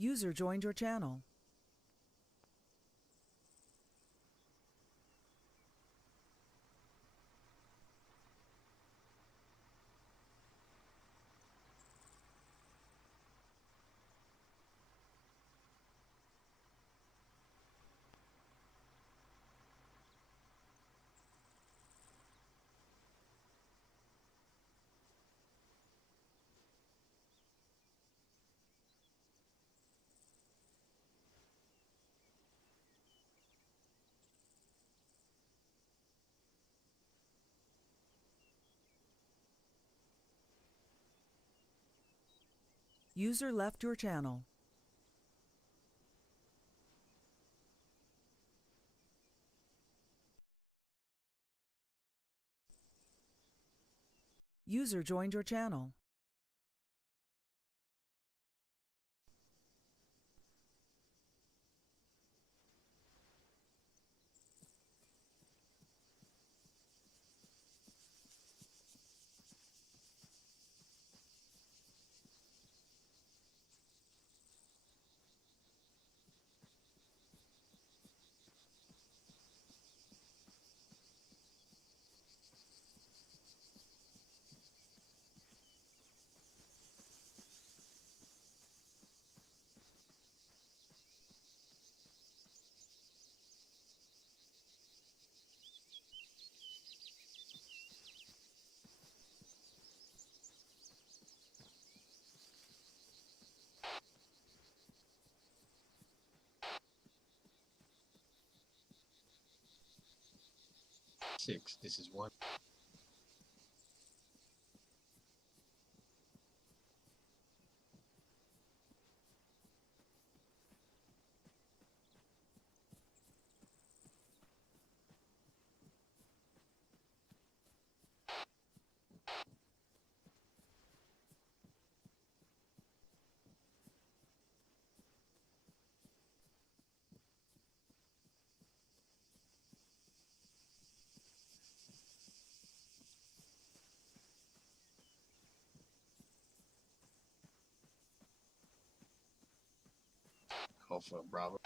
User joined your channel. User left your channel. User joined your channel. Six. This is one. Alpha Bravo.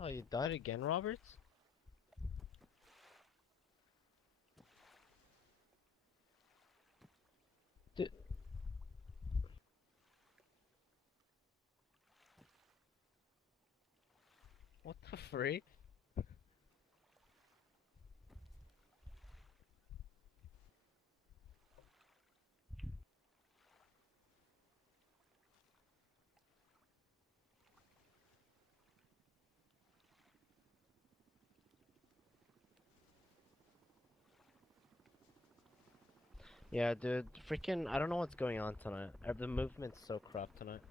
Oh, you died again, Roberts? D what the freak? Yeah, dude, freaking, I don't know what's going on tonight. The movement's so corrupt tonight.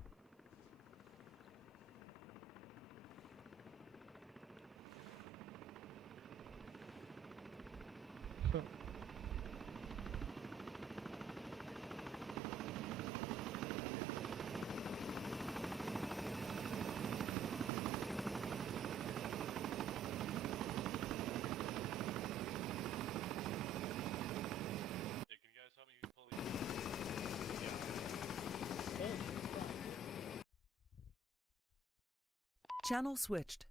Channel switched.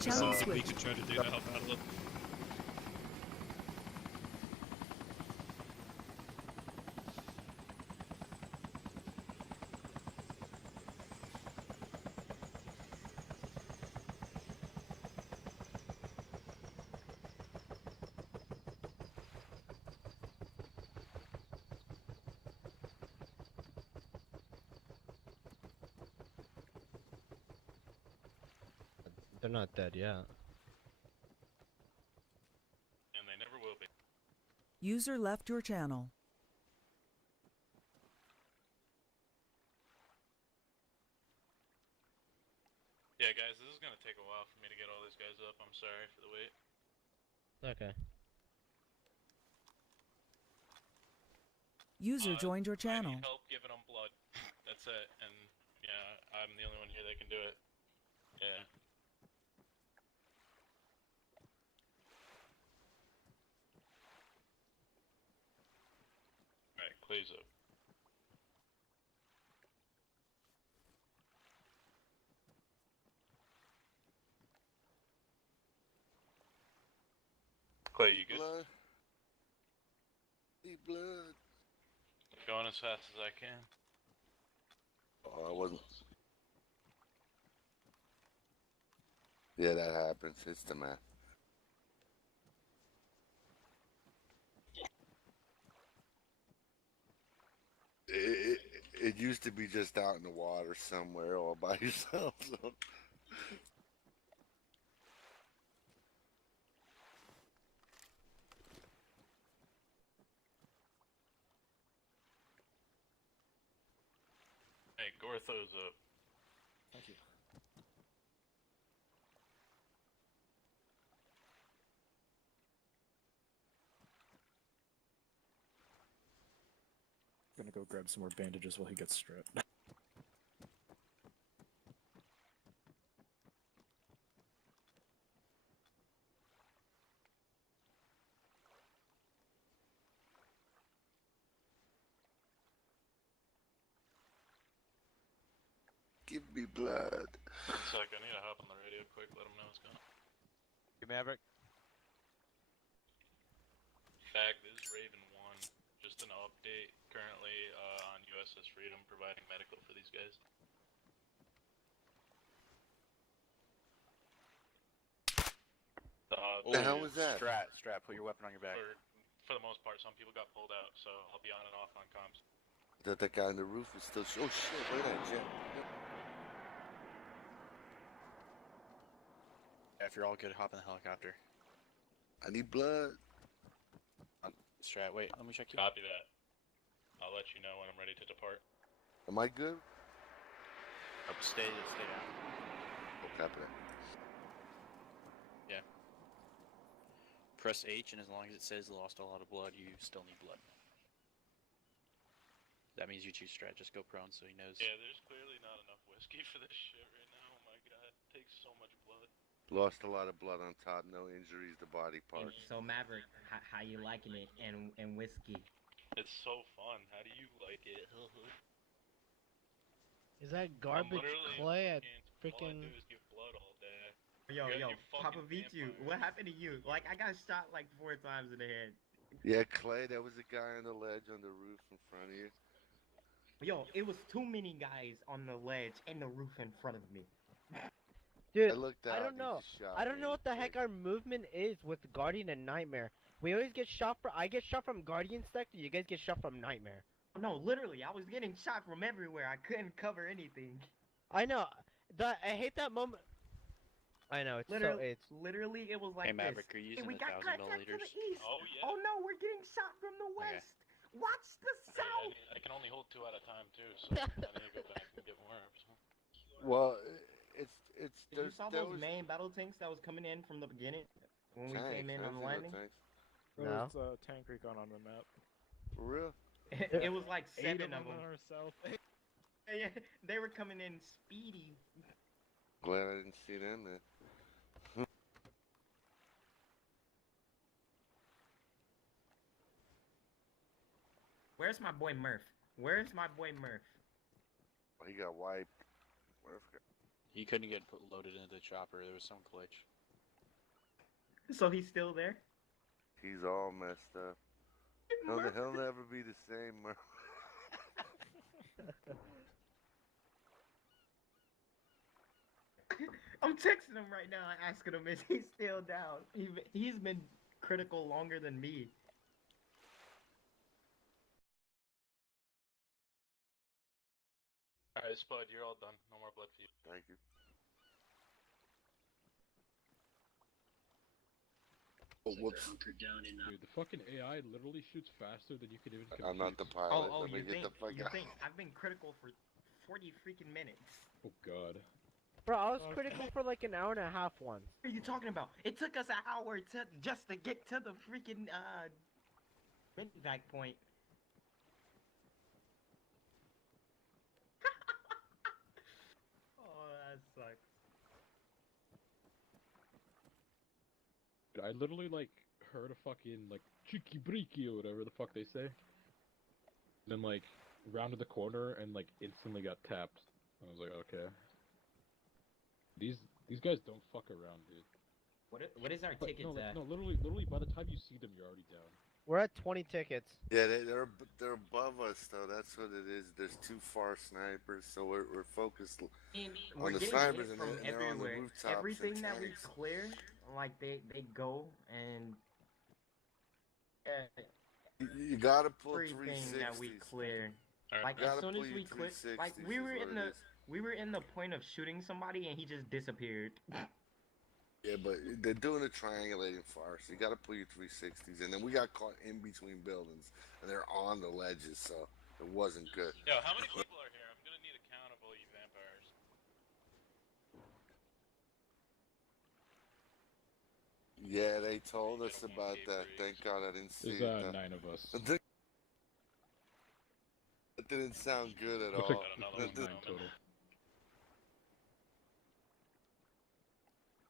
Channel We switched. could try to do to help out a little. They're not dead yet. And they never will be. User left your channel. Yeah, guys, this is gonna take a while for me to get all these guys up. I'm sorry for the wait. Okay. User joined your I channel. need help giving them blood. That's it. And yeah, I'm the only one here that can do it. Yeah. Alright, Clay's up. Clay, you good? Blood. Need blood. Going as fast as I can. Oh, I wasn't. Yeah, that happens. It's the man. It used to be just out in the water somewhere all by yourself. So. Hey, Gortho's up. Thank you. Gonna go grab some more bandages while he gets stripped. Give me blood. 1 sec, I need to hop on the radio quick, let them know what's going on. Hey, Maverick. Fact is Raven 1. Just an update currently on USS Freedom providing medical for these guys. The hell was that? Strat, put your weapon on your back. For the most part, some people got pulled out, so I'll be on and off on comms. That guy on the roof was still. Oh shit! Look at that jet. Yep. Yeah, if you're all good, hop in the helicopter. I need blood. Strat, wait, let me check you. Copy that. I'll let you know when I'm ready to depart. Am I good? Stay down. Oh, copy that. Press H, and as long as it says lost a lot of blood, you still need blood. That means you choose Strat. Just go prone so he knows. Yeah, there's clearly not enough whiskey for this shit right now. Oh my god. takes so much blood. Lost a lot of blood on top, no injuries to body And parts. so Maverick, how you liking it? And whiskey. It's so fun. How do you like it? Is that I'm garbage literally clay at fucking. All I freaking? do is get blood all day. Yo, You yo, Papa fucking Vitu, vampires. what happened to you? Like, I got shot like 4 times in the head. Yeah, Clay, there was a guy on the ledge on the roof in front of you. Yo, it was too many guys on the ledge and the roof in front of me. Dude, I looked out. I don't and know. He just shot I don't me know what the quick. heck our movement is with Guardian and Nightmare. We always get shot from. I get shot from Guardian sector. You guys get shot from Nightmare. No, literally, I was getting shot from everywhere. I couldn't cover anything. I know. I hate that moment. I know it's Literally, it was like Hey Maverick, this. are you Hey, using we the got 1,000 contact to milliliters? the east. Oh yeah. Oh no, we're getting shot from the Okay. west. Watch the Yeah, south. I can only hold 2 at a time too, so I need to go back and get more. Well, it's You there's saw there those was main battle tanks that was coming in from the beginning when we tanks. came in I on the didn't see landing? no tanks. No. There's tank recon on the map. For real? It was like 8 7 of them. on our south. Yeah, they were coming in speedy. Glad I didn't see them then. Where's my boy Murph? Where's my boy Murph? He got wiped. Murph He couldn't get loaded into the chopper. There was some glitch. So he's still there? He's all messed up. He'll never be the same, Murph. I'm texting him right now, asking him is he still down. He's been critical longer than me. Alright, Spud, you're all done. No more blood for you. Thank you. What's? Dude, the fucking AI literally shoots faster than you can even compute. I'm not the pilot. Oh, Let me you get think? the fuck You out. think? I've been critical for 40 freaking minutes. Oh god. Bro, I was critical for like an hour and a half once. What are you talking about? It took us an hour just to get to the freaking vac point. Oh, that sucks. Dude, I literally like heard a fucking like cheeky breaky or whatever the fuck they say. Then like rounded the corner and like instantly got tapped. I was like, okay. These guys don't fuck around, dude. What is our But tickets no, at? no, literally by the time you see them, you're already down. We're at 20 tickets. Yeah, they're above us though. That's what it is. There's 2 far snipers, so we're focused. And On we're the getting snipers hit and from they're on the everywhere. rooftops and Everything that we tanks. clear, like they go and You gotta pull everything 360s. that we clear. Alright. Like You gotta as soon pull as your we clear, like 360s we is were what in it is. we were in the point of shooting somebody and he just disappeared. Yeah, but they're doing a triangulating fire, so you gotta pull your 360s. And then we got caught in between buildings, and they're on the ledges, so it wasn't good. Yo, how many people are here? I'm gonna need a count of all you vampires. Yeah, they told us about that. Thank God I didn't see There's it. 9 of us. That didn't sound good at Looks all. like another there's one 9 coming. total.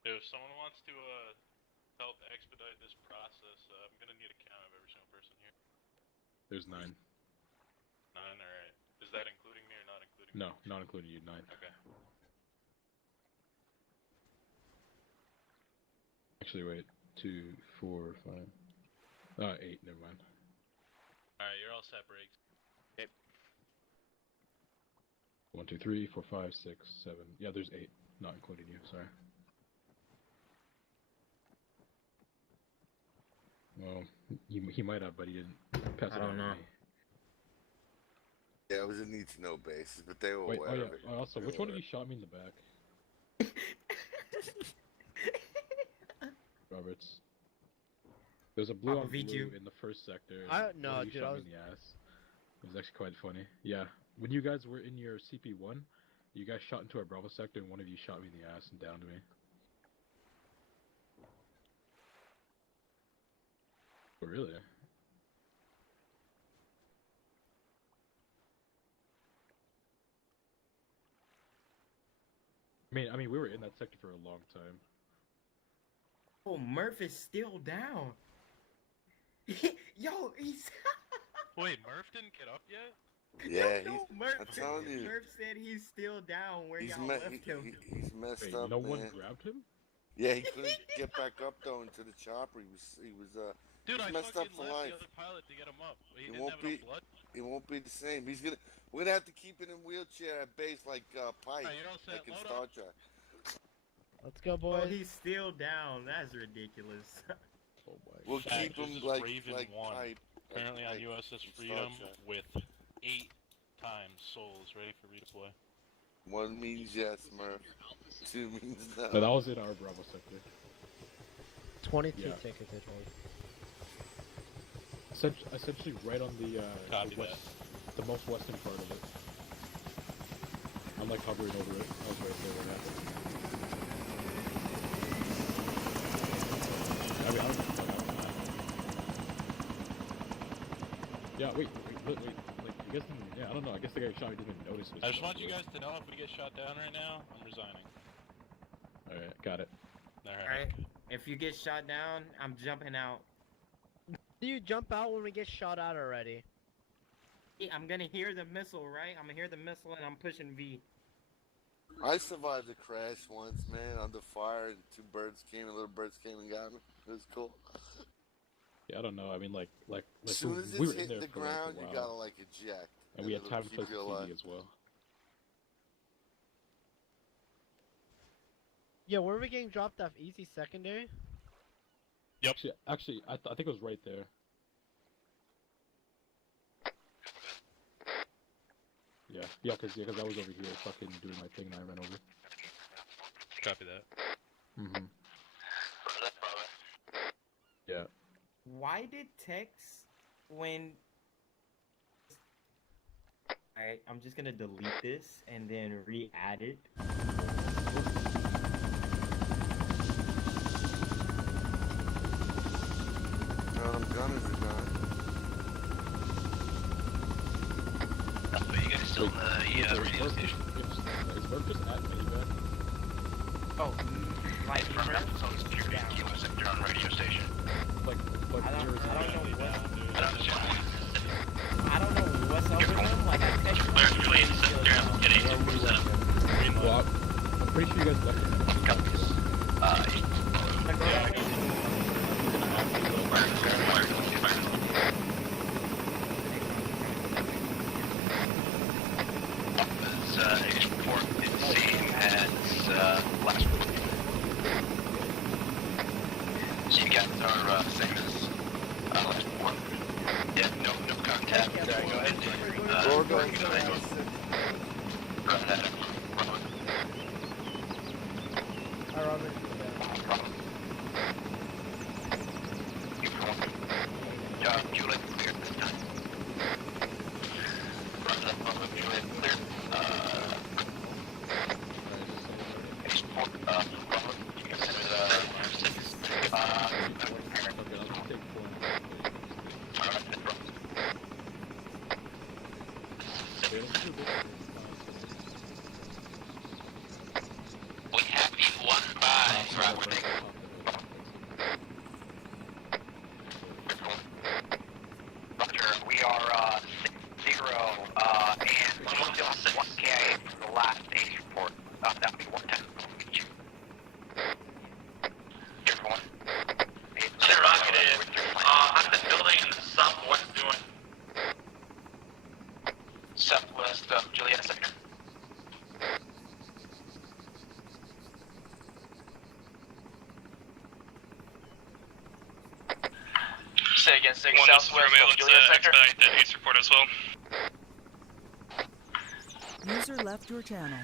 If someone wants to help expedite this process, I'm gonna need a count of every single person here. There's 9. 9, alright. Is that including me or not including me? No, not including you. 9. Okay. Actually, wait. 2, 4, 5. 8. Never mind. Alright, you're all set, Briggs. 1, 2, 3, 4, 5, 6, 7. Yeah, there's 8. Not including you. Sorry. Well, he might have, but he didn't pass it I don't on to know. me. Yeah, it was a need to know basis, but they were Wait, aware oh of it. yeah. Also, They which were one of aware. you shot me in the back? Roberts. There's a blue Papa on blue V2. in the first sector. and I- one no, of you dude, shot I me in the ass. It was actually quite funny. Yeah, when you guys were in your CP1, you guys shot into our Bravo sector, and one of you shot me in the ass and downed me. Oh, really? I mean, we were in that sector for a long time. Oh, Murph is still down. Yo, he's. Wait, Murph didn't get up yet? Yeah, No, he's. Murph, I'm telling you, Murph said he's still down where he's y'all left him. he's messed Wait, up, no man. one grabbed him? Yeah, he couldn't get back up though into the chopper. Dude, He's I messed fucking up for left life. the other pilot to get him up. He It didn't won't have be. enough blood. It won't be the same. We're gonna have to keep it in wheelchair at base like Pike, Alright, you're all set. like in Load Star up. Trek. Let's go, Oh, boys. he's still down. That's ridiculous. Oh my We'll Back, keep this him is like Raven like 1. Pipe. Currently on Pike USS in Star Freedom Trek. with 8 times souls ready for redeploy. 1 means yes, Murph. 2 means no. No, that was in our Bravo sector. 22 Yeah. tickets, I told. Essentially right on the Copy west, the most western part of it. I'm like hovering over it. I was right there when it happened. I mean, I don't know. Yeah, wait, like, I guess, yeah, I don't know, I guess the guy who shot me didn't even notice it. I just want you guys to know if we get shot down right now, I'm resigning. Alright, got it. Alright. If you get shot down, I'm jumping out. Do you jump out when we get shot out already? Yeah, I'm gonna hear the missile, right? I'm gonna hear the missile and I'm pushing V. I survived a crash once, man, under fire, and little birds came and got me. It was cool. Yeah, I don't know, I mean, like As soon as we it's were in hitting there the for like, ground, a you while. gotta like eject. And we had it'll time to keep play you alive. TV as well. Yeah, where are we getting dropped off? Easy secondary? Yep. Actually, I think it was right there. Yeah, cause I was over here fucking doing my thing and I ran over. Copy that. Mm-hmm. Yeah. Why did Tex when... Alright, I'm just gonna delete this and then re-add it. Gunners are gone. But you guys still in the radio station? Is Burke just at minivan? Oh, like From Episode Security, US Sector on radio station. Like I don't know I don't know what's up with them. Like I texted Clear to Julian Sector, get 82%. Well, I'm pretty sure you guys left it. Export is the same as last week. So you guys are same as last one. Yeah, no contact. Go ahead. Run that up. Hi, Robert. Juliet, clear this time. Run that up, Juliet, clear. Export, Robert, you can send it, 6. Okay, I'll just take 4. We have you 1 by Robert. Roger, we are 6-0, and we're still 1 KIA for the last stage report. That would be 1 10. Everyone. The rocket is on the building in the southwest doing. Southwest of Juliet Sector. Say again, say southwest of Juliet Sector. Expedite that ace report as well. User left your channel.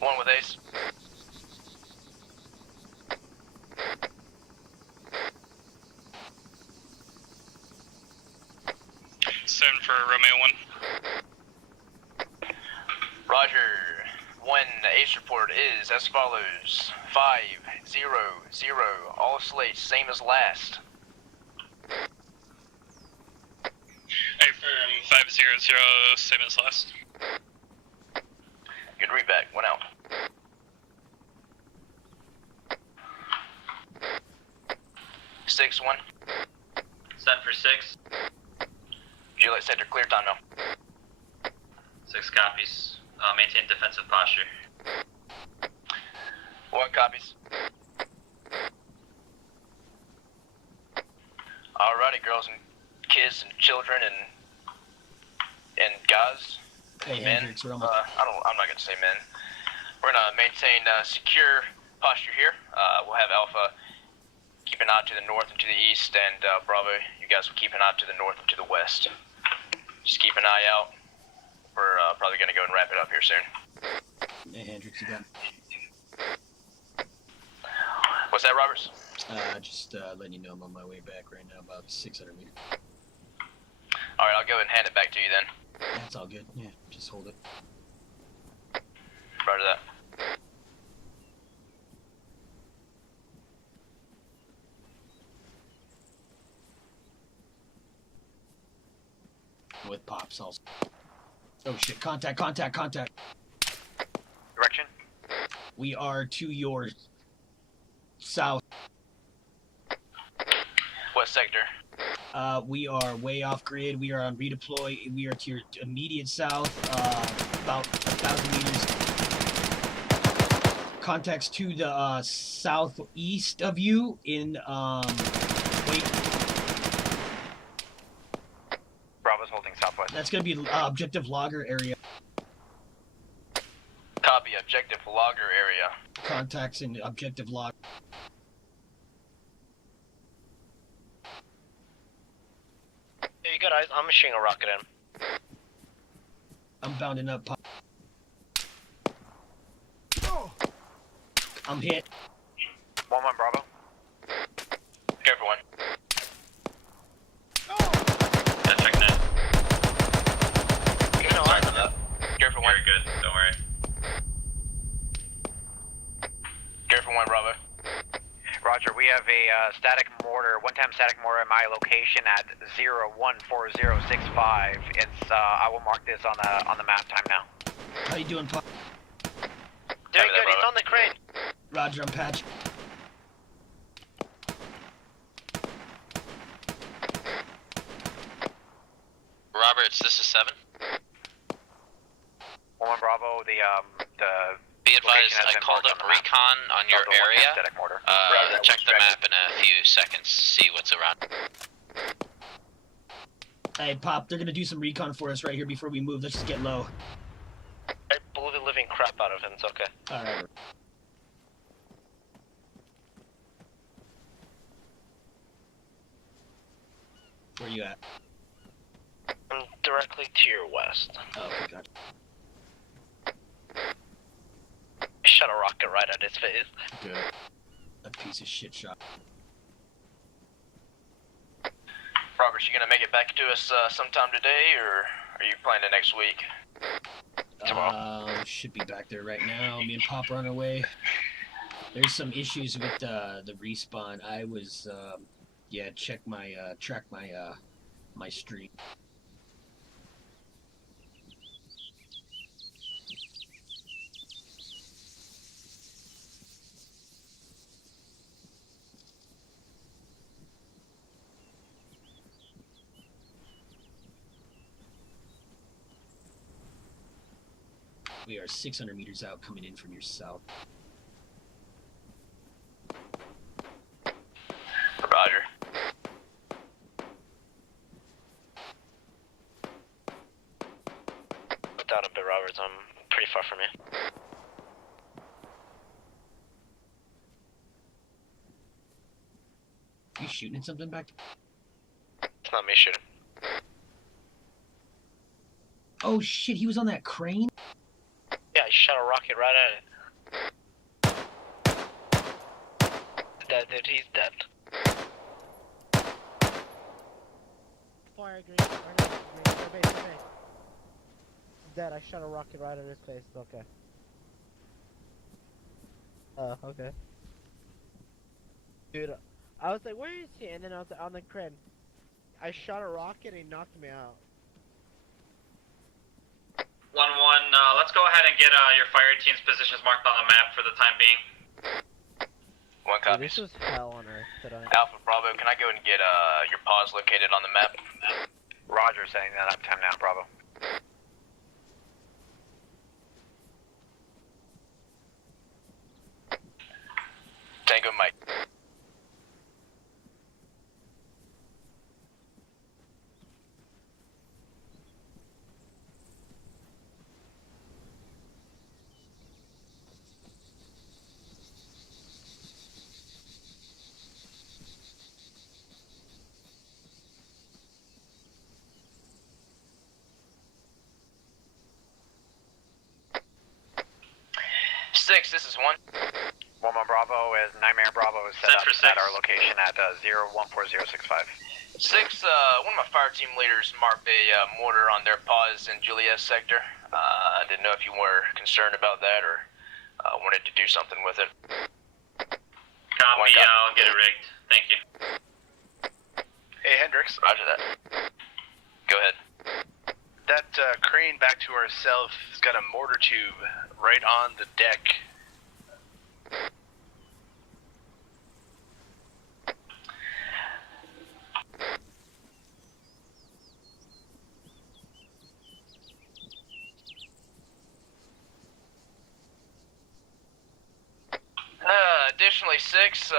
1 with ace. Send for Romeo 1. Roger. 1 ace report is as follows. 5-0-0. All slates, same as last. Affirm 5-0-0, same as last. Good readback, 1 out. 6-1. Send for 6. Juliet Center, clear time now. 6 copies. Maintain defensive posture. 1 copies. Alrighty, girls and kids and children and guys. Hey, Men. Hendrix, we're almost. I'm not gonna say men. We're gonna maintain secure posture here. We'll have Alpha keep an eye to the north and to the east, and Bravo, you guys will keep an eye to the north and to the west. Just keep an eye out. We're probably gonna go and wrap it up here soon. Hey, Hendrix, you got. What's that, Roberts? Just letting you know I'm on my way back right now, about 600 meters. Alright, I'll go and hand it back to you then. That's all good. Yeah, just hold it. Roger that. With pops also. Oh shit! Contact! Contact! Contact! Direction? We are to your south. What sector? We are way off grid. We are on redeploy. We are to your immediate south, about 1,000 meters. Contacts to the southeast of you in wait. Bravo's holding southwest. That's gonna be objective logger area. Copy, objective logger area. Contacts in objective log. Hey, you got eyes? I'm shooting a rocket in. I'm bounding up. I'm hit. 1-1 Bravo. Careful, 1. That's check net. You know, Sorry about that. Careful, 1. You're good, don't worry. Careful, 1 Bravo. Roger, we have a static mortar, one-time static mortar at my location at 014065. It's I will mark this on the map time now. How you doing, Pop? doing good. He's on the crane. Roger, I'm patch. Roberts, this is 7. 1 Bravo, the Be advised, location has I been called marked up on the map. recon on your Of the one-time area. static mortar. Check the map in a few seconds, see what's around. Hey, Pop, they're gonna do some recon for us right here before we move. Let's just get low. I blew the living crap out of him. It's okay. All right. Where you at? I'm directly to your west. Oh, okay, gotcha. I shot a rocket right at his face. Good. A piece of shit shot. Roberts, you gonna make it back to us sometime today, or are you planning next week? Should be back there right now. Me and Pop are on our way. There's some issues with the respawn. I was yeah, track my my stream. We are 600 meters out, coming in from your south. Roger. Down a bit, Roberts. I'm pretty far from you. You shooting at something back there? It's not me shooting. Oh shit, he was on that crane? Yeah, I shot a rocket right at it. Dead, dude. He's dead. Fire green. Survey. Dead. I shot a rocket right at his face. Okay. Okay. Dude, I was like, where is he? And then I was on the crane. I shot a rocket and he knocked me out. 1-1, let's go ahead and get your fire team's positions marked on the map for the time being. 1 Dude, copy. this was hell on earth. Alpha Bravo, can I go and get your pause located on the map? Roger, setting that up. Time now, Bravo. Tango Mike. Six, this is one. 1-1 Bravo is Nightmare Bravo is set up at our location at 014065. Six, one of my fire team leaders marked a mortar on their pause in Juliet sector. I didn't know if you were concerned about that or wanted to do something with it. Copy, I'll get it rigged. Thank you. Hey, Hendrix. Roger that. Go ahead. That crane back to our south has got a mortar tube right on the deck. Additionally, six,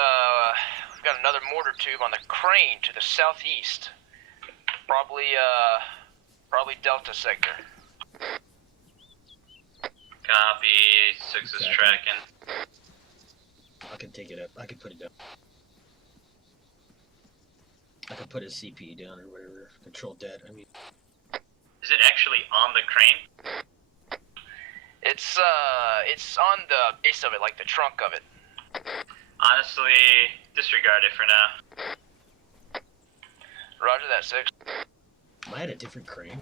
we've got another mortar tube on the crane to the southeast. Probably Delta sector. Copy, 6 is tracking. I can take it up. I can put it down. I can put his CP down or whatever. Control dead. I mean. Is it actually on the crane? It's on the base of it, like the trunk of it. Honestly, disregard it for now. Roger that, six. Am I at a different crane?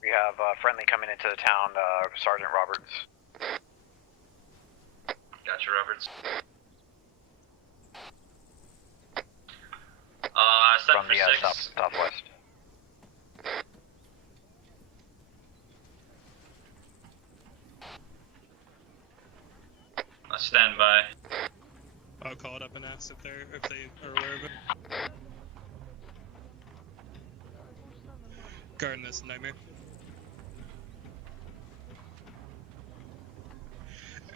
We have friendly coming into the town, Sergeant Roberts. Gotcha, Roberts. Step From for the 6. southwest. I'll stand by. I'll call it up and ask if they are aware of it. Guarding this Nightmare.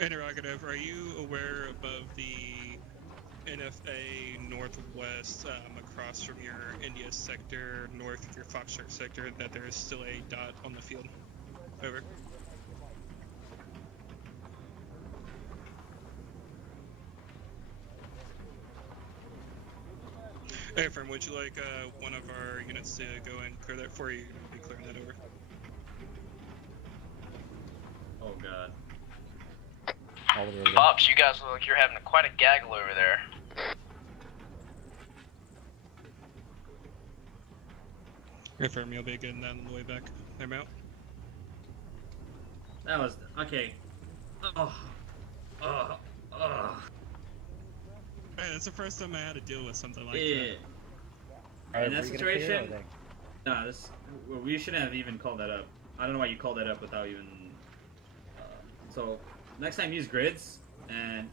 Interrogative, are you aware above the NFA northwest, across from your India sector, north of your Foxtrot sector, that there is still a dot on the field? Over. Hey, firm, would you like one of our units to go and clear that for you? Be clearing that over. Oh god. Pops, you guys look like you're having quite a gaggle over there. Hey, firm, you'll be getting that on the way back. I'm out. That was okay. Hey, that's the first time I had to deal with something like Yeah. that. In that situation, no, well, we shouldn't have even called that up. I don't know why you called that up without even. So next time use grids, and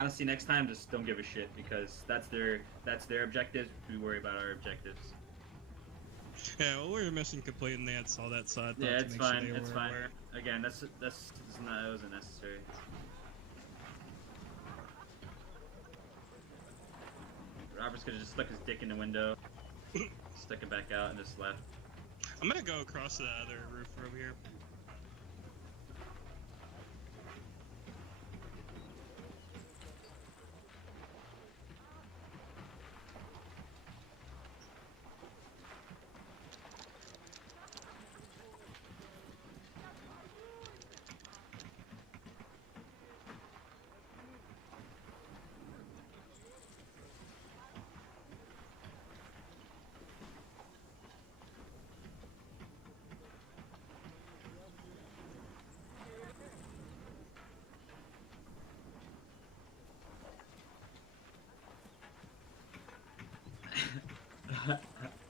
honestly, next time just don't give a shit because that's their objectives. We worry about our objectives. Yeah, well, we were mission complete, and they had saw that side. Yeah, it's fine. It's fine. Again, that wasn't necessary. Robert's gonna just stuck his dick in the window, stuck it back out, and just left. I'm gonna go across to the other roof over here.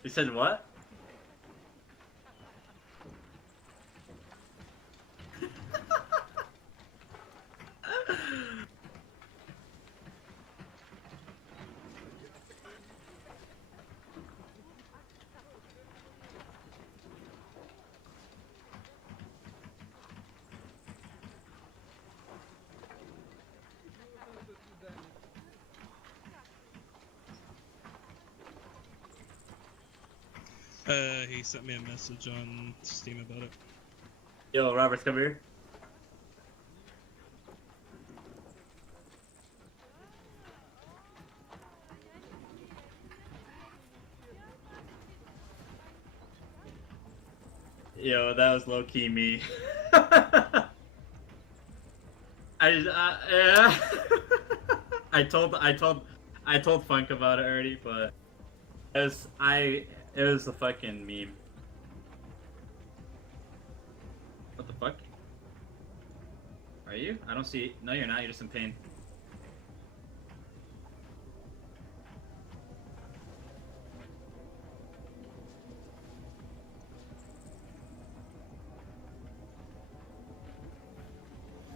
You said what? He sent me a message on Steam about it. Yo, Roberts, come here. Yo, that was low key me. Yeah. I told Funk about it already, but it was a fucking meme. What the fuck? Are you? I don't see. No, you're not. You're just in pain.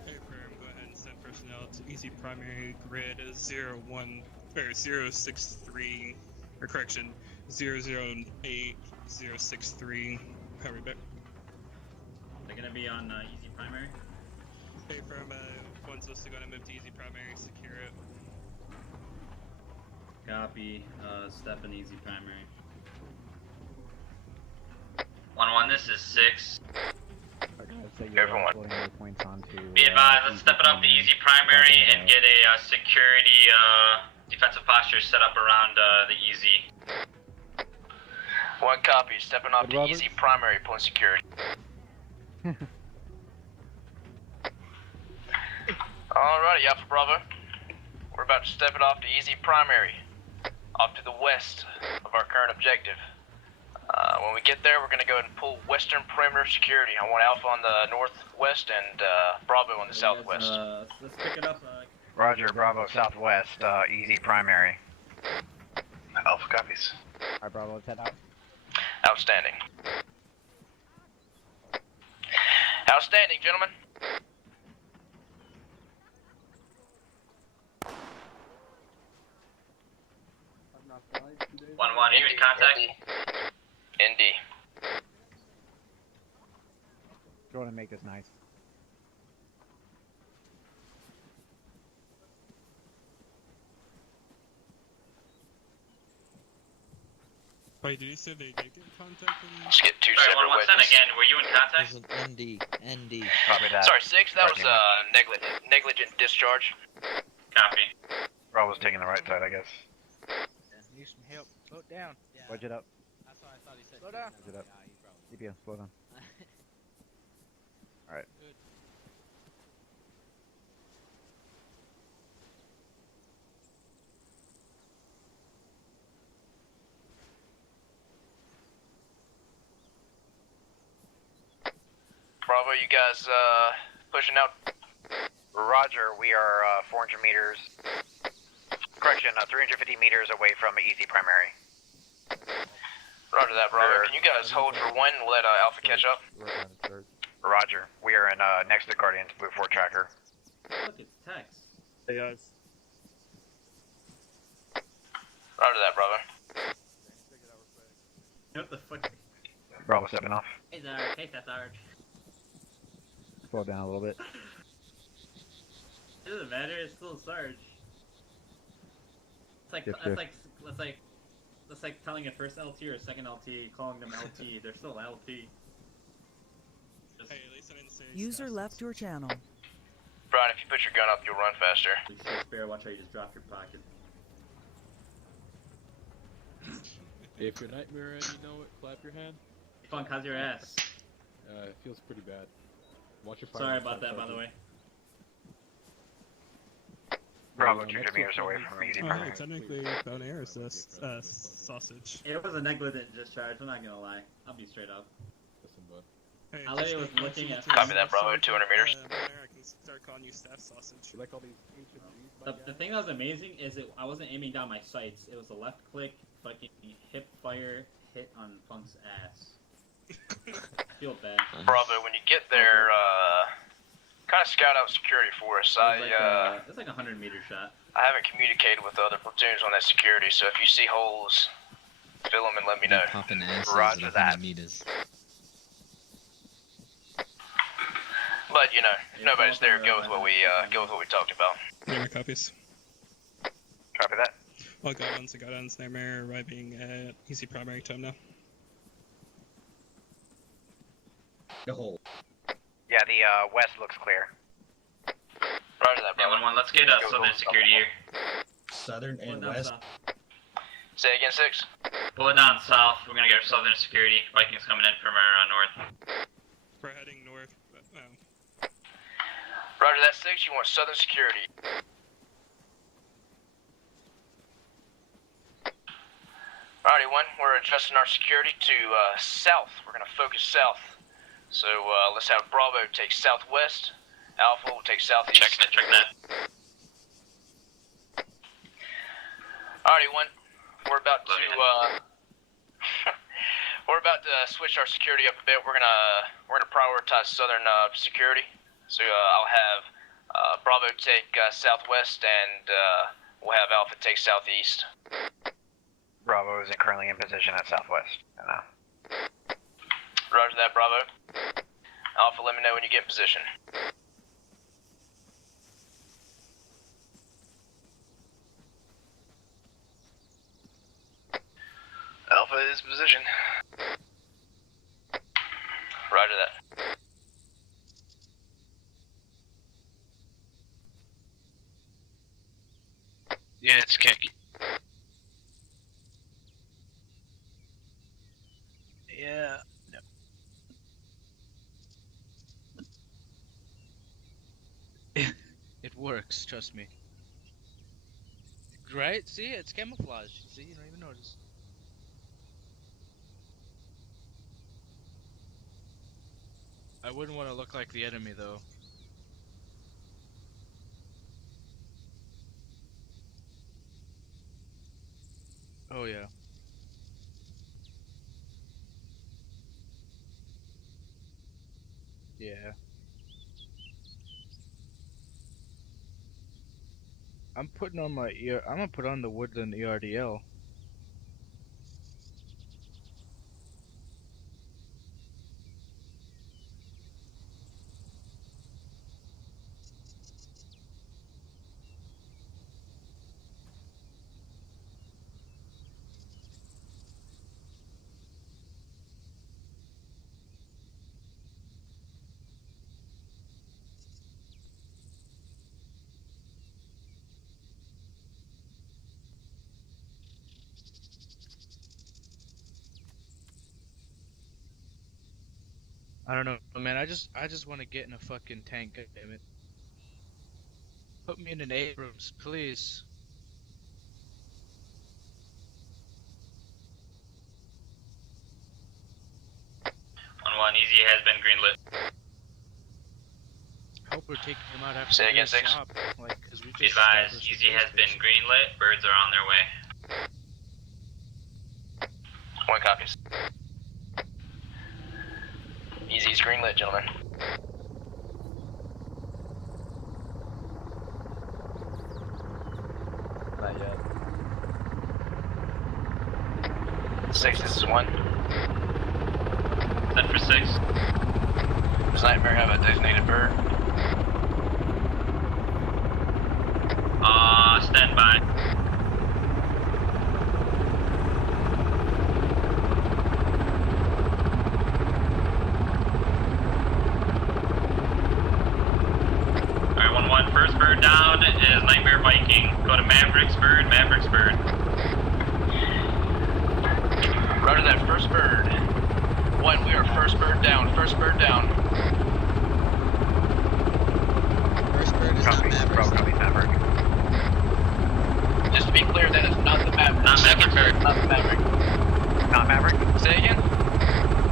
Hey, Firm, go ahead and send personnel to Easy Primary Grid 01 or 063, or correction, 008063. Hurry back. They're gonna be on Easy Primary. Hey, Firm, one's supposed to go and move to Easy Primary, secure it. Copy. Step in Easy Primary. 1-1, this is 6. Everyone. Be advised, let's step it up to Easy Primary and get a security defensive posture set up around the Easy. One copy. Stepping off to Easy Primary, pulling security. Alrighty, Alpha Bravo. We're about to step it off to Easy Primary, off to the west of our current objective. When we get there, we're going to go ahead and pull western perimeter security. I want Alpha on the northwest and Bravo on the southwest. Let's pick it up. Roger, Bravo, southwest, Easy Primary. Alpha copies. Alright, Bravo, let's head out. Outstanding. Outstanding, gentlemen. One enemy contact. ND. You want to make this nice. Wait, did you say they did get contact? Let's get two Sorry, separate 1-1, wedges. again, were you in contact? ND. Copy that. Sorry, 6, that was negligent discharge. Copy. Bravo's taking the right side, I guess. Need some help. Slow down. Wedge it up. That's what I thought he said. Slow down. Wedge it up. CPU, slow down. Alright. Bravo, you guys pushing out? Roger, we are 400 meters. Correction, 350 meters away from Easy Primary. Roger that, Bravo. Can you guys hold for one and let Alpha catch up? Roger, we are in next to Guardian's Blue 4 tracker. Look, it's text. Hey guys. Roger that, Bravo. What the fuck? Bravo stepping off. Hey, Zarg. Hey, Zarg. Slow down a little bit. It doesn't matter. It's still Sarge. It's like Yep, that's like telling a first LT or a second LT, calling them LT. They're still LT. Just, Hey, at least I didn't say User left your channel. Brian, if you put your gun up, you'll run faster. please stay spare. Watch how you just drop your pocket. If your nightmare and you know it, clap your hand. Funk, how's your ass? It feels pretty bad. Watch your fire. Sorry about that, by the way. Bravo, 200 meters away from Easy Oh, Primary. hey, technically, bone air assist, sausage. It was a negligent discharge. I'm not gonna lie. I'll be straight up. Listen, bud. Hey, I literally just was looking at. Copy that, Bravo, 200 meters. Bone air, I can start calling you staff sausage. You like all these ancient G's, my The thing that was amazing is I wasn't aiming down my sights. It was a left click, fucking hip fire hit on Punk's ass. I feel bad. Bravo, when you get there, kind of scout out security for us. It's like a 100-meter shot. I haven't communicated with the other platoons on that security, so if you see holes, fill them and let me know. Popping asses Roger at that. 100 meters. But you know, if nobody's there. Go with what we talked about. Nightmare copies. Copy that. All Godons, Nightmare arriving at easy primary time now. The hole. Yeah, the west looks clear. Roger that, bro. Yeah, 1-1, let's get southern security here. Southern and west. Say again, 6. Pulling down south, we're gonna get southern security. Vikings coming in from our north. We're heading north. Roger that, 6. You want southern security. Alrighty, 1. We're adjusting our security to south. We're gonna focus south. So let's have Bravo take southwest. Alpha will take southeast. Checking that. Alrighty, 1. We're about to we're about to switch our security up a bit. We're gonna prioritize southern security. So I'll have Bravo take southwest, and we'll have Alpha take southeast. Bravo isn't currently in position at southwest. Roger that, Bravo. Alpha, let me know when you get in position. Alpha is position. Roger that. Yeah, it's kicky. Yeah. No. It works, trust me. Right? See, it's camouflage. See, you don't even notice. I wouldn't want to look like the enemy, though. Oh, yeah. Yeah. I'm putting on my ear. I'm gonna put on the Woodland ERDL. I don't know, man. I just want to get in a fucking tank. Damn it. Put me in an Abrams, please. On Easy has been greenlit. Hope we're taking him out after Say again, this 6. shop, like, 'cause we Be just advised, established Easy the has been base, greenlit. Birds are on their way. 1 copies. Easy's greenlit, gentlemen. Not yet. 6, this is 1. Set for 6. Does Nightmare have a designated bird? Stand by. Alright, 1-1. First bird down is Nightmare Viking. Go to Maverick's bird, Maverick's bird. Roger that, first bird. 1, we are first bird down, first bird down. First bird is not Maverick. Just to be clear, that is not the Maverick. Not Maverick's bird. Not the Maverick. Not Maverick? Say again?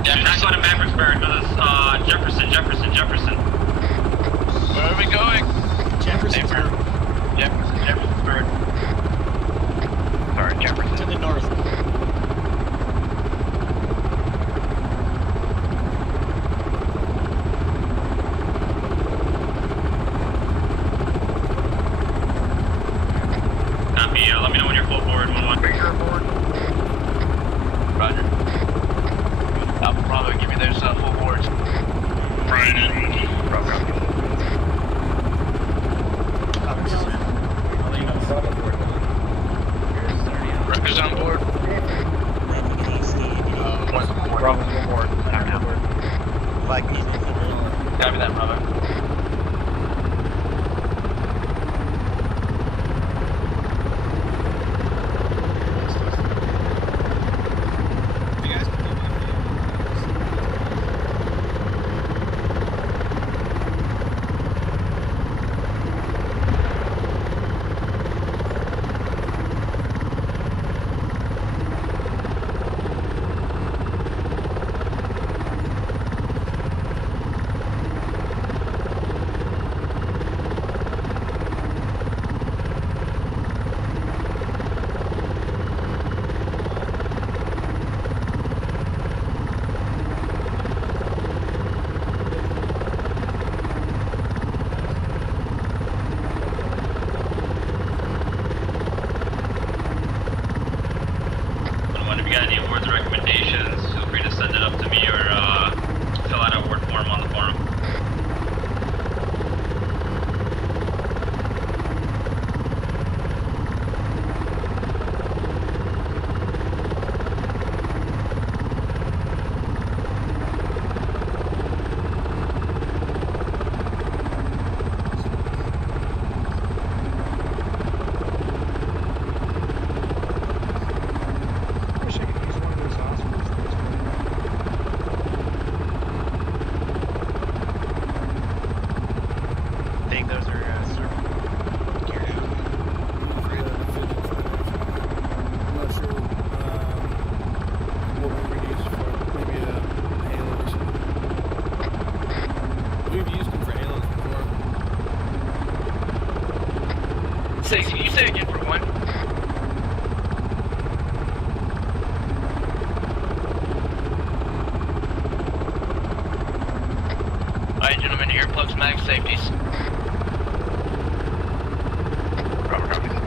Yeah, not go to Maverick's bird. Go to Jefferson. Yeah, Where are we going? Jeffersonburg. Jeffersonburg. Sorry, Jefferson. To the north. Copy, let me know when you're full forward, 1-1. Bigger board. Roger. Alpha Bravo, give me those full boards. Bravo. Wreckers on board. Bravo on board. Flag me. Copy that, Bravo. If you got any awards or recommendations, feel free to send it up to me or fill out an award form on the forum. I think those are geared out. I'm not sure what we would use for maybe a halo or something. We've used them for halos before. Say, can you say again for one? Alright, gentlemen, earplugs, mag, safeties. Robert, copy that.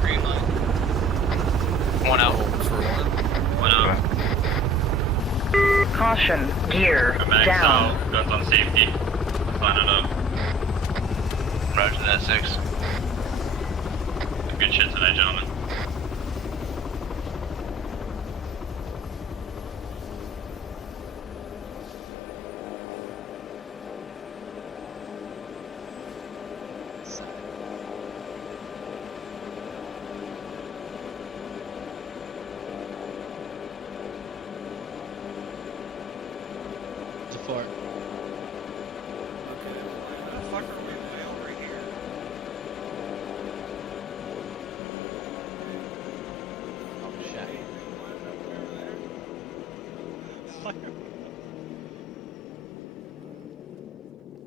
Green light. One out. One out. Caution, gear Max down. out, guns on safety. Line it up. Roger that, 6. Good shit tonight, gentlemen. It's a fart.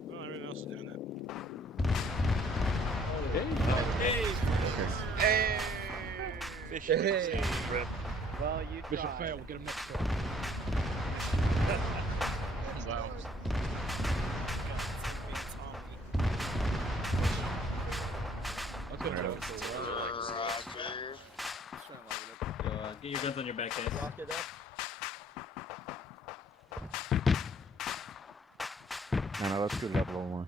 Well, everyone else is doing that. Hey. Well, you Mission tried. failed. We'll get him next turn. Wow. Let's go. Get your guns on your back, guys. Lock it up. No, let's do level 1.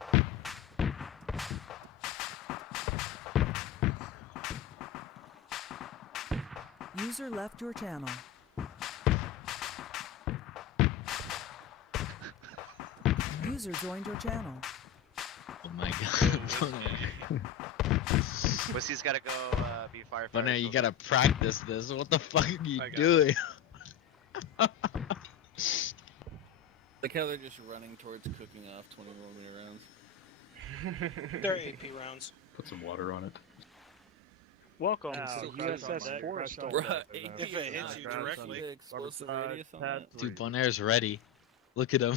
User left your channel. User joined your channel. Oh my god. Wissy's gotta go be firefighter. But now you soldier. gotta practice this. What the fuck are you I got doing? Like how they're just running towards cooking off 20mm rounds. They're AP rounds. Put some water on it. Welcome Ow, to crush on USS my- Forest. crush on my- If it hits you directly. Explosive radius on that. Dude, Bonaire's ready. Look at him.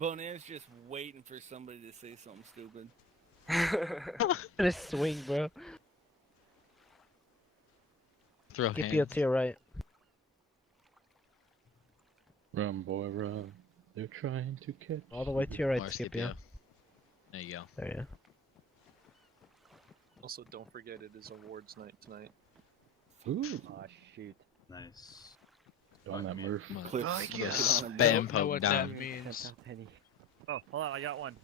Bonaire's just waiting for somebody to say something stupid. Gonna swing, bro. Throw Get hands. Theo to your right. Run, boy, run. They're trying to catch. All the way to your right, Or Scipio. There you go. There you go. Also, don't forget it is awards night tonight. Ooh. Oh shoot. Nice. On that Murph. Spam know poke what Dom. that means. Oh, hold on, I got one.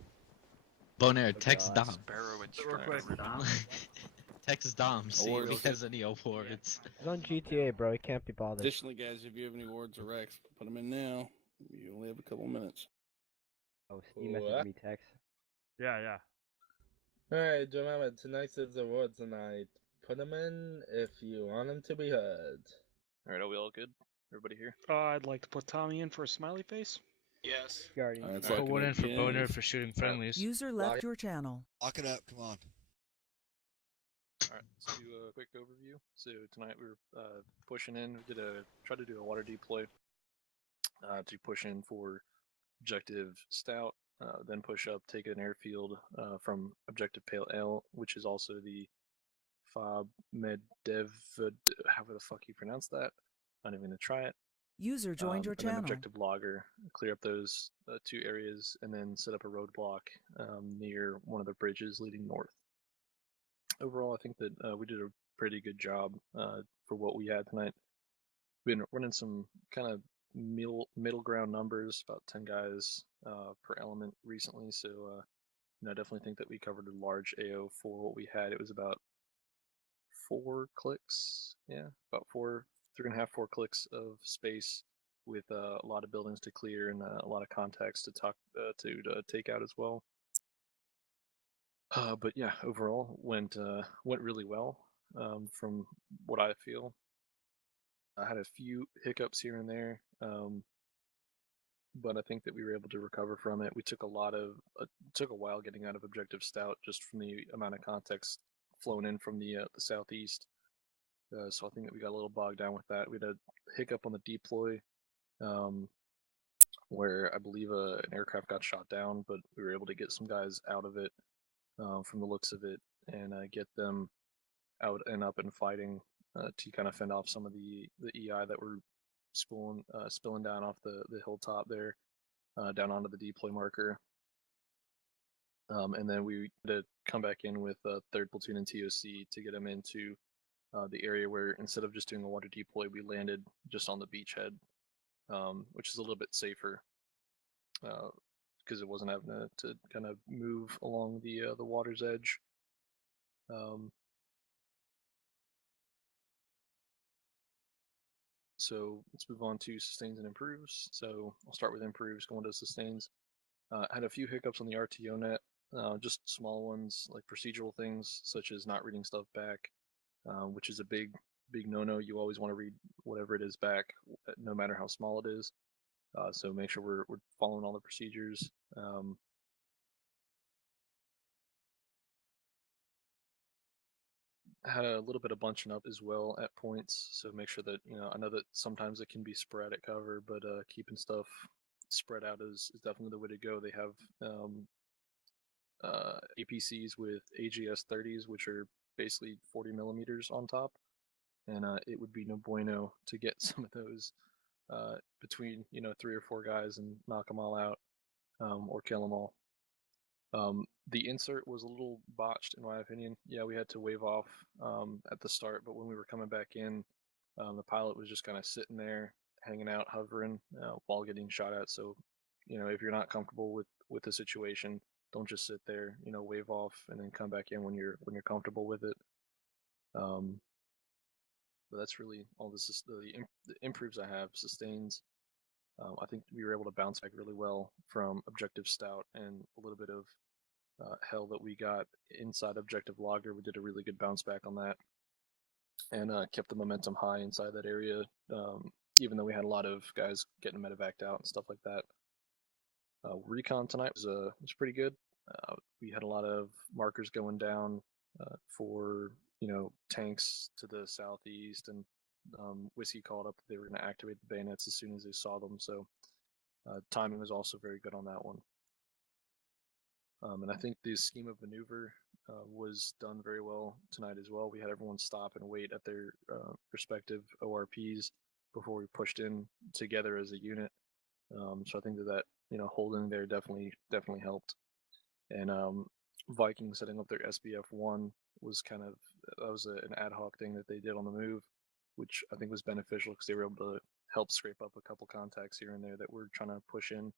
Bonaire, text Dom. Sparrow and Real quick. Text Dom, see if Awards. he has any awards. He's on GTA, bro. He can't be bothered. Additionally, guys, if you have any wards or Rex, put them in now. You only have a couple minutes. Oh, you messaged me, Tex. Yeah, yeah. Alright, remember, tonight's is awards night. Put them in if you want them to be heard. Alright, are we all good? Everybody here? I'd like to put Tommy in for a smiley face. Yes. Guardian. Put one in for Boner for shooting friendlies. User left your channel. Lock it up, come on. Alright, let's do a quick overview. So tonight we were pushing in. We tried to do a water deploy to push in for objective Stout, then push up, take an airfield from objective Pale Ale, which is also the Fob Meddev. However the fuck you pronounce that. Not even gonna try it. User joined your and then channel. objective Logger, clear up those two areas, and then set up a roadblock near one of the bridges leading north. Overall, I think that we did a pretty good job for what we had tonight. We've been running some kind of middle ground numbers, about 10 guys per element recently, so I definitely think that we covered a large AO for what we had. It was about 4 clicks, yeah, about 3.5, 4 clicks of space with a lot of buildings to clear and a lot of contacts to talk to take out as well. But yeah, overall went really well from what I feel. I had a few hiccups here and there, but I think that we were able to recover from it. We took took a while getting out of objective Stout just from the amount of context flown in from the southeast. So I think that we got a little bogged down with that. We had a hiccup on the deploy, where I believe an aircraft got shot down, but we were able to get some guys out of it from the looks of it and get them out and up and fighting to kind of fend off some of the EI that were spilling down off the hilltop there down onto the deploy marker. And then we had to come back in with 3rd Platoon and TOC to get them into the area where instead of just doing a water deploy, we landed just on the beachhead, which is a little bit safer because it wasn't having to kind of move along the water's edge. So let's move on to sustains and improves. So I'll start with improves, going to sustains. I had a few hiccups on the RTO net, just small ones like procedural things such as not reading stuff back, which is a big no-no. You always want to read whatever it is back, no matter how small it is. So make sure we're following all the procedures. Had a little bit of bunching up as well at points, so make sure that I know that sometimes it can be sporadic cover, but keeping stuff spread out is definitely the way to go. They have APCs with AGS 30s, which are basically 40 millimeters on top, and it would be no bueno to get some of those between 3 or 4 guys and knock them all out or kill them all. The insert was a little botched in my opinion. Yeah, we had to wave off at the start, but when we were coming back in, the pilot was just kind of sitting there, hanging out, hovering while getting shot at. So, if you're not comfortable with the situation, don't just sit there. Wave off and then come back in when you're comfortable with it. But that's really all. This is the improves I have. Sustains. I think we were able to bounce back really well from objective Stout and a little bit of hell that we got inside Objective Logger. We did a really good bounce back on that, and kept the momentum high inside that area, even though we had a lot of guys getting medevaced out and stuff like that. Recon tonight was pretty good. We had a lot of markers going down for tanks to the southeast, and Whiskey called up that they were going to activate the bayonets as soon as they saw them. So timing was also very good on that one. And I think the scheme of maneuver was done very well tonight as well. We had everyone stop and wait at their respective ORPs before we pushed in together as a unit. So I think that holding there definitely helped. And Vikings setting up their SBF 1 was an ad hoc thing that they did on the move, which I think was beneficial because they were able to help scrape up a couple contacts here and there that we're trying to push in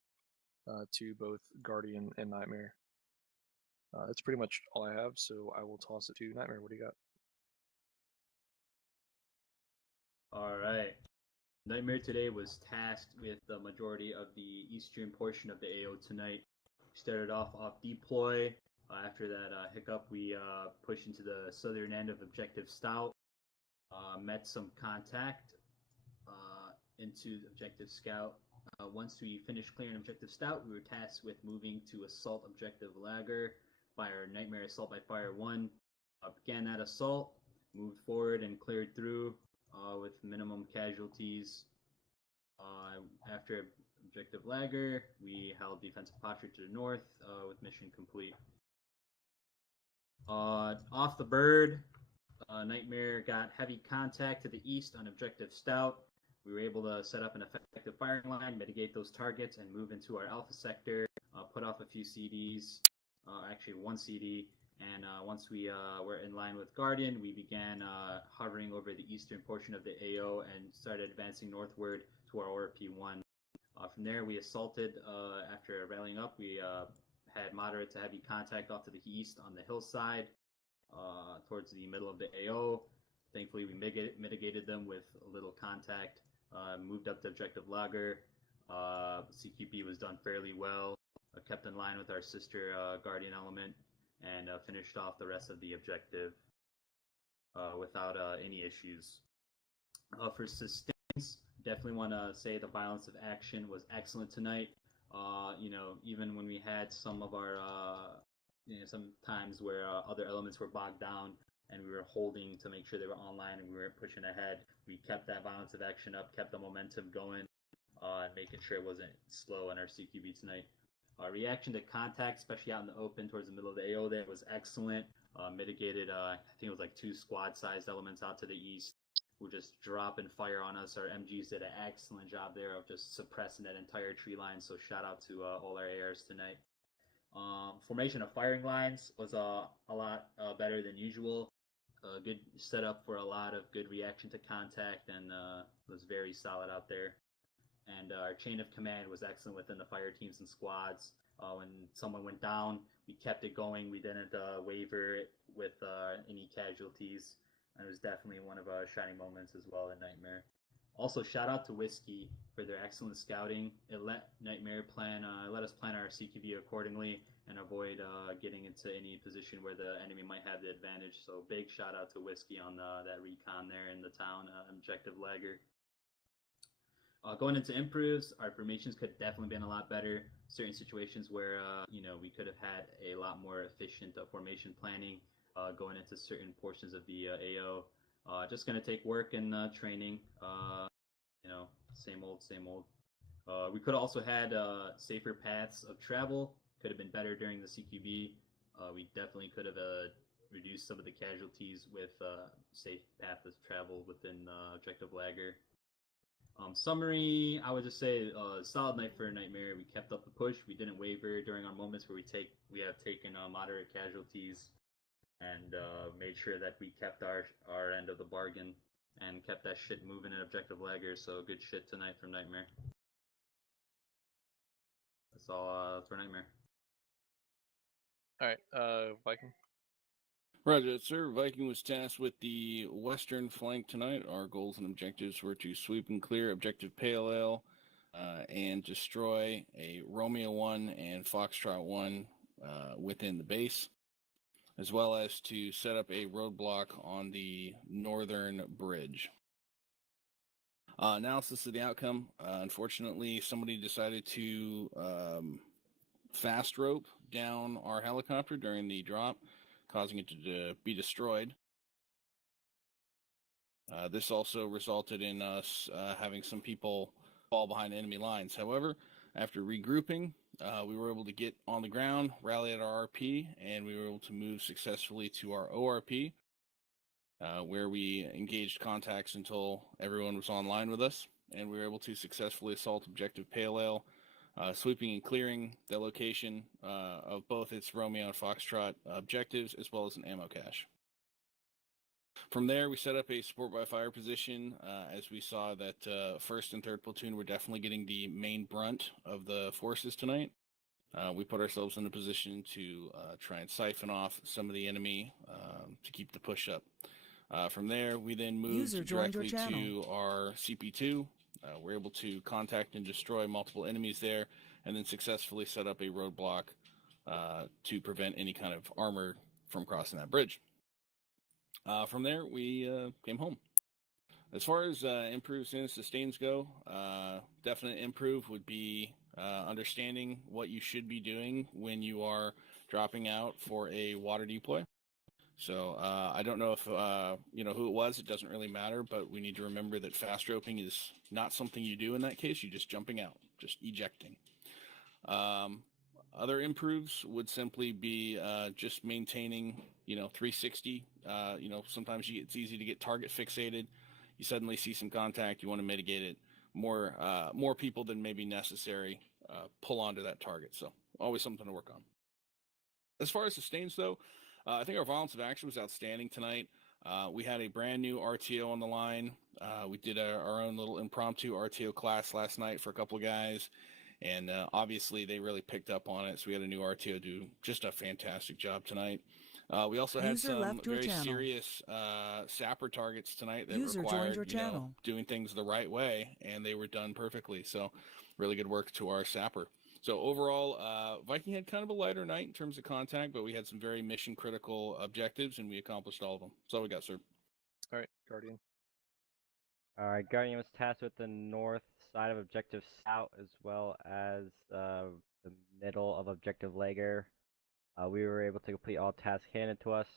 to both Guardian and Nightmare. That's pretty much all I have, so I will toss it to Nightmare. What do you got? Alright. Nightmare today was tasked with the majority of the eastern portion of the AO tonight. We started off deploy. After that hiccup, we pushed into the southern end of Objective Stout. Met some contact into Objective Scout. Once we finished clearing Objective Stout, we were tasked with moving to assault Objective Lagger by our Nightmare Assault by Fire 1. Began that assault, moved forward and cleared through with minimum casualties. After Objective Lagger, we held defensive posture to the north with mission complete. Off the bird, Nightmare got heavy contact to the east on Objective Stout. We were able to set up an effective firing line, mitigate those targets, and move into our Alpha sector, put off a few CDs, actually one CD, and once we were in line with Guardian, we began hovering over the eastern portion of the AO and started advancing northward to our ORP-1. From there, we assaulted. After rallying up, we had moderate to heavy contact off to the east on the hillside towards the middle of the AO. Thankfully, we mitigated them with a little contact. Moved up to Objective Lagger. CQB was done fairly well. Kept in line with our sister Guardian element, and finished off the rest of the objective without any issues. For sustains, definitely want to say the violence of action was excellent tonight. Even when we had some of our, some times where other elements were bogged down and we were holding to make sure they were online and we weren't pushing ahead, we kept that violence of action up, kept the momentum going, and making sure it wasn't slow on our CQB tonight. Reaction to contact, especially out in the open towards the middle of the AO there, was excellent. Mitigated, I think it was like 2 squad-sized elements out to the east who just dropping fire on us. Our MGs did an excellent job there of just suppressing that entire tree line, so shout out to all our ARs tonight. Formation of firing lines was a lot better than usual. Good setup for a lot of good reaction to contact, and was very solid out there. And our chain of command was excellent within the fire teams and squads. When someone went down, we kept it going. We didn't waver with any casualties. And it was definitely one of our shining moments as well in Nightmare. Also, shout out to Whiskey for their excellent scouting. It let Nightmare let us plan our CQB accordingly and avoid getting into any position where the enemy might have the advantage. So big shout out to Whiskey on that recon there in the town, Objective Lagger. Going into improves, our formations could definitely been a lot better. Certain situations where we could have had a lot more efficient formation planning going into certain portions of the AO. Just gonna take work and training. Same old. We could also had safer paths of travel. Could have been better during the CQB. We definitely could have reduced some of the casualties with safe path of travel within Objective Lagger. Summary, I would just say solid night for Nightmare. We kept up the push. We didn't waver during our moments where we have taken moderate casualties, and made sure that we kept our end of the bargain and kept that shit moving in Objective Lagger. So good shit tonight from Nightmare. That's all for Nightmare. All right, Viking. Roger, sir. Viking was tasked with the western flank tonight. Our goals and objectives were to sweep and clear Objective Pale Ale and destroy a Romeo 1 and Foxtrot 1 within the base, as well as to set up a roadblock on the northern bridge. Analysis of the outcome. Unfortunately, somebody decided to fast rope down our helicopter during the drop, causing it to be destroyed. This also resulted in us having some people fall behind enemy lines. However, after regrouping, we were able to get on the ground, rally at our RP, and we were able to move successfully to our ORP, where we engaged contacts until everyone was online with us, and we were able to successfully assault Objective Pale Ale, sweeping and clearing the location of both its Romeo and Foxtrot objectives, as well as an ammo cache. From there, we set up a support by fire position, as we saw that 1st and 3rd Platoon were definitely getting the main brunt of the forces tonight. We put ourselves in a position to try and siphon off some of the enemy to keep the push up. From there, we then moved directly to our CP2. We're able to contact and destroy multiple enemies there, and then successfully set up a roadblock to prevent any kind of armor from crossing that bridge. From there, we came home. As far as improves and sustains go, definite improve would be understanding what you should be doing when you are dropping out for a water deploy. So I don't know if you know who it was. It doesn't really matter, but we need to remember that fast roping is not something you do in that case. You're just jumping out, just ejecting. Other improves would simply be just maintaining, 360. Sometimes it's easy to get target fixated. You suddenly see some contact, you want to mitigate it. More people than maybe necessary pull onto that target. So always something to work on. As far as sustains, though, I think our violence of action was outstanding tonight. We had a brand new RTO on the line. We did our own little impromptu RTO class last night for a couple of guys. And obviously, they really picked up on it. So we had a new RTO do just a fantastic job tonight. We also had some very serious sapper targets tonight that required doing things the right way, and they were done perfectly. So really good work to our sapper. So overall, Viking had kind of a lighter night in terms of contact, but we had some very mission-critical objectives, and we accomplished all of them. That's all we got, sir. All right, Guardian. Alright, Guardian was tasked with the north side of Objective South, as well as the middle of Objective Lager. We were able to complete all tasks handed to us.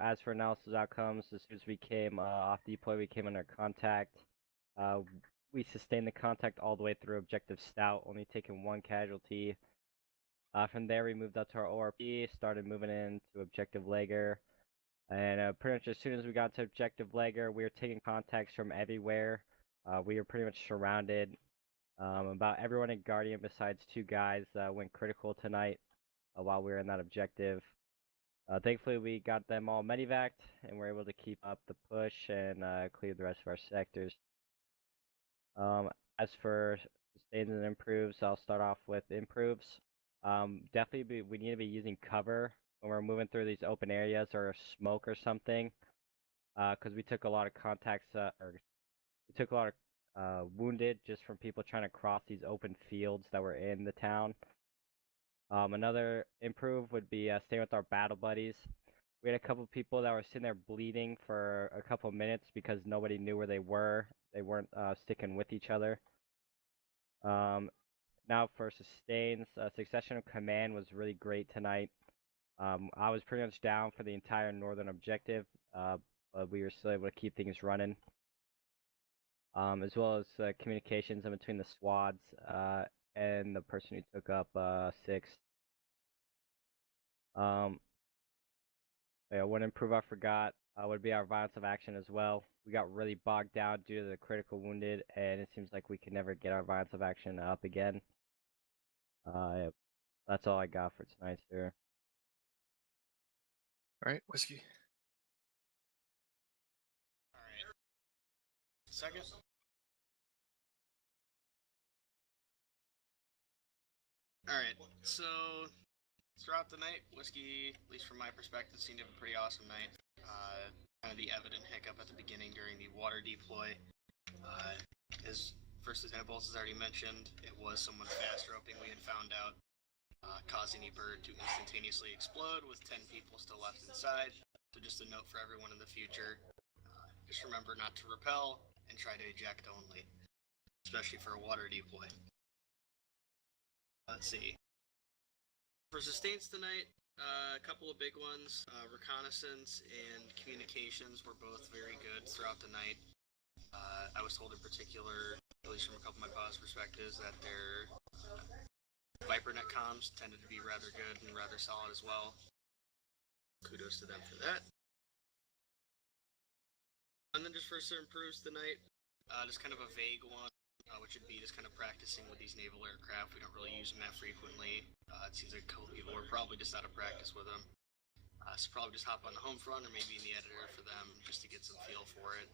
As for analysis outcomes, as soon as we came off deploy, we came under contact. We sustained the contact all the way through Objective Stout, only taking one casualty. From there, we moved up to our ORP, started moving into Objective Lager. And pretty much as soon as we got to Objective Lager, we were taking contacts from everywhere. We were pretty much surrounded. About everyone in Guardian besides 2 guys went critical tonight while we were in that objective. Thankfully, we got them all medevaced, and we're able to keep up the push and clear the rest of our sectors. As for sustains and improves, I'll start off with improves. Definitely, we need to be using cover when we're moving through these open areas or smoke or something, because we took a lot of contacts, or we took a lot of wounded just from people trying to cross these open fields that were in the town. Another improve would be staying with our battle buddies. We had a couple people that were sitting there bleeding for a couple minutes because nobody knew where they were. They weren't sticking with each other. Now for sustains, succession of command was really great tonight. I was pretty much down for the entire northern objective, but we were still able to keep things running. As well as communications in between the squads and the person who took up 6th. One improve I forgot would be our violence of action as well. We got really bogged down due to the critical wounded, and it seems like we can never get our violence of action up again. That's all I got for tonight, sir. All right, Whiskey. Second. Alright, so throughout the night, Whiskey, at least from my perspective, seemed to have a pretty awesome night. Kind of the evident hiccup at the beginning during the water deploy. As first example, as already mentioned, it was someone fast roping we had found out. cause any bird to instantaneously explode with 10 people still left inside. So just a note for everyone in the future, just remember not to repel and try to eject only, especially for a water deploy. Let's see. For sustains tonight, a couple of big ones. Reconnaissance and communications were both very good throughout the night. I was told in particular, at least from a couple of my boss perspectives, that their ViperNet comms tended to be rather good and rather solid as well. Kudos to them for that. And then just for some improves tonight, just kind of a vague one, which would be just kind of practicing with these naval aircraft. We don't really use them that frequently. It seems like a couple people are probably just out of practice with them. So probably just hop on the home front or maybe in the editor for them just to get some feel for it,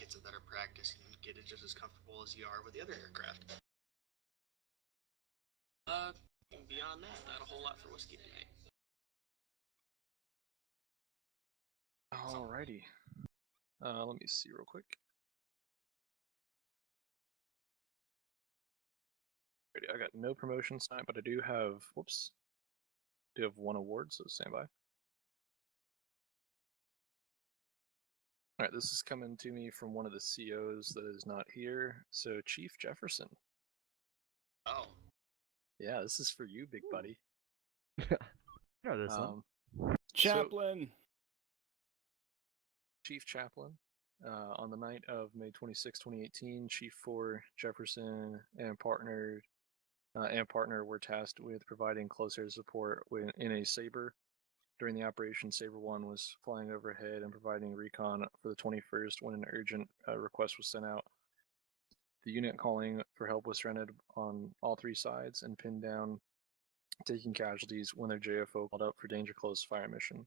get some better practice, and get it just as comfortable as you are with the other aircraft. And beyond that, not a whole lot for whiskey tonight. Alrighty. Let me see real quick. Alrighty, I got no promotions tonight, but I do have, one award, so stand by. Alright, this is coming to me from one of the COs that is not here, so Chief Jefferson. Oh. Yeah, this is for you, big buddy. know this one. Chaplain. Chief Chaplain. On the night of May 26, 2018, Chief 4 Jefferson and partner were tasked with providing close air support in a Sabre. During the operation, Sabre 1 was flying overhead and providing recon for the 21st when an urgent request was sent out. The unit calling for help was surrounded on all three sides and pinned down, taking casualties when their JFO called out for danger close fire mission.